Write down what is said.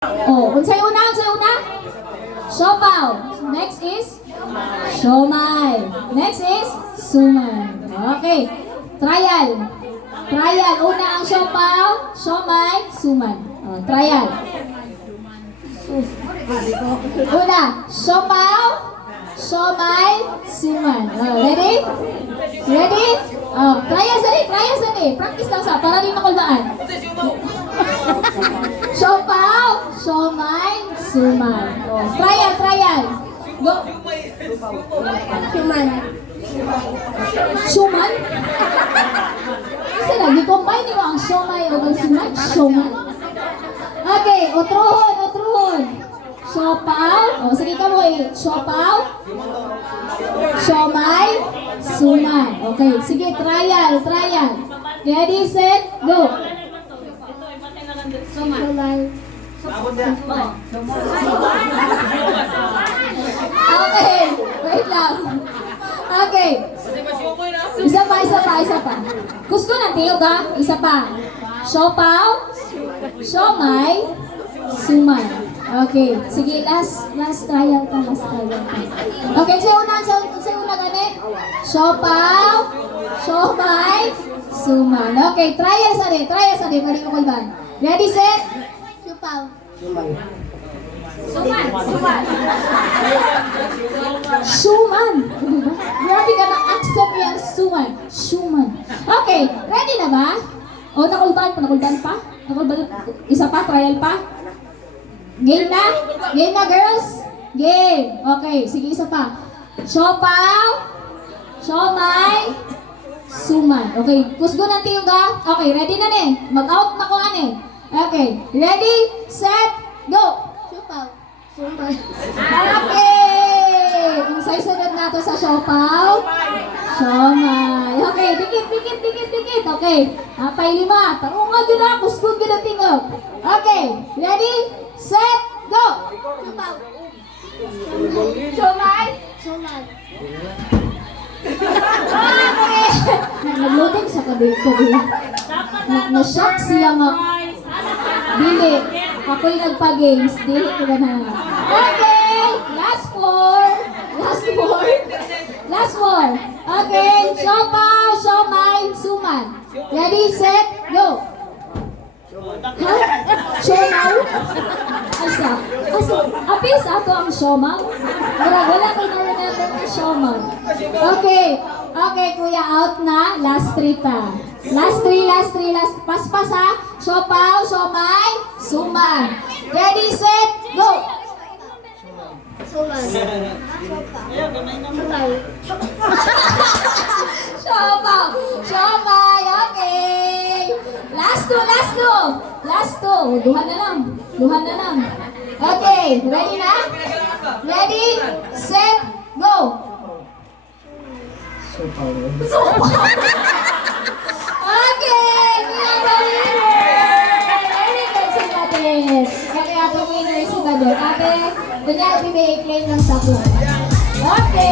Oh, unsay una? Siopaw. Next is siomay. Next is suman. Okay. Trial. Una ang siopaw, siomay, suman. Oh, trial. Una, siopaw, siomay, suman. Oh, ready? Oh, trial sali. Practice lang sa para di makulbaan. Siopaw, siomay, suman. Oh, trial. Go. Suman? Isa lagi, combine nyo ang siomay o ang suman. Okay, otruhon. Siopaw. O, sige ka mo eh. Siopaw, siomay, suman. Okay, sige, trial. Ready, set, go. Okay, wait lang. Okay. Isa pa. Gusto na tiyog ha? Isa pa. Siopaw, siomay, suman. Okay, sige, last trial pa. Okay, sa una gani. Siopaw, siomay, suman. Okay, trial sa di. Balik ko kulban. Ready, set? Siopaw. Suman. Grabe ka ng accent yung suman. Okay, ready na ba? O, nakulban pa? Isa pa, trial pa? Game na, girls? Game. Okay, sige, isa pa. Siopaw, siomay, suman. Okay, kusgo ng tiyog ha? Okay, ready na ne? Mag-out na ko ane. Okay, ready, set, go! Siopaw, suman. Okay! Unsay sunod nato sa siopaw? Siomay. Okay, dikit. Okay, apay 5. Tarungan yun na, kusgo yun ang tingog. Okay, ready, set, go! Siopaw. Siomay. Okay! Naglutin sa kadito. Na-shock siya nga. Dili. Ako'y nagpa-games. Dili ko na. Okay! Last four. Okay. Siopaw, siomay, suman. Ready, set, go! Ha? Siomaw? Asa? Apil sa ato ang siomaw? Wala ko narinig ang siomaw. Okay, kuya, out na. Last 3 ta. Last. Paspas ha. Siopaw, siomay, suman. Ready, set, go! Siopaw, siomay, okay. Last two. Duhan na lang. Okay, ready na? Ready, set, go! Okay, we are the winner! Very good si Badet. Okay, ato winner si Badet. Ate, kunyari may i-claim lang sa buhay. Okay.